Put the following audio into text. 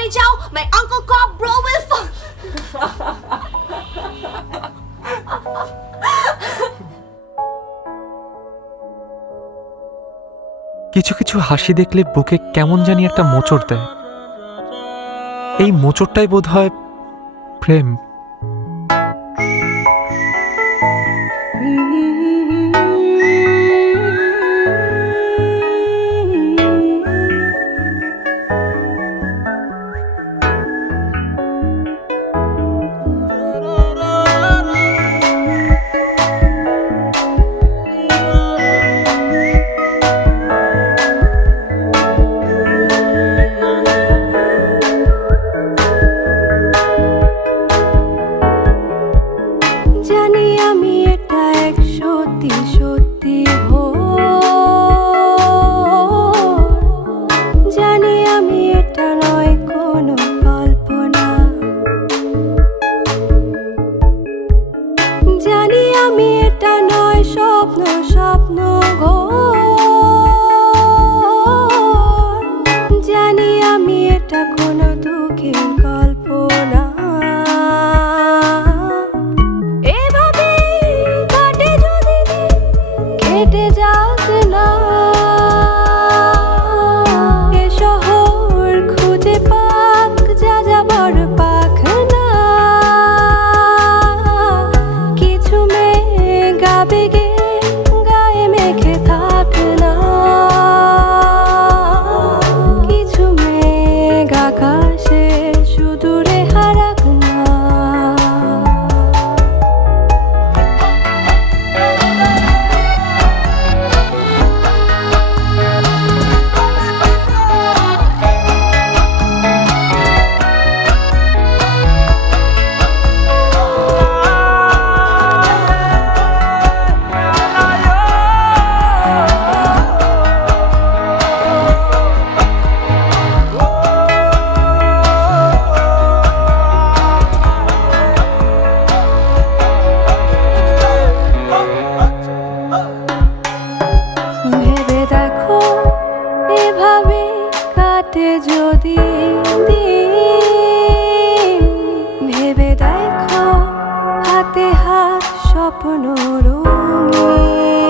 Daddy Joe, my uncle called bro will. কিছু কিছু হাসি দেখলে বুকে কেমন জানি একটা মোচড় দেয় এই মোচড়টাই বোধ হয় প্রেম স্বপ্ন ঘোর। জানি আমি এটা কোনো দুঃখের কল্পনা। এভাবে কাটে যদি দিন, কেটে যাক না। এ হাতে যদি ভেবে দেখো হাতে হাত স্বপ্ন রঙী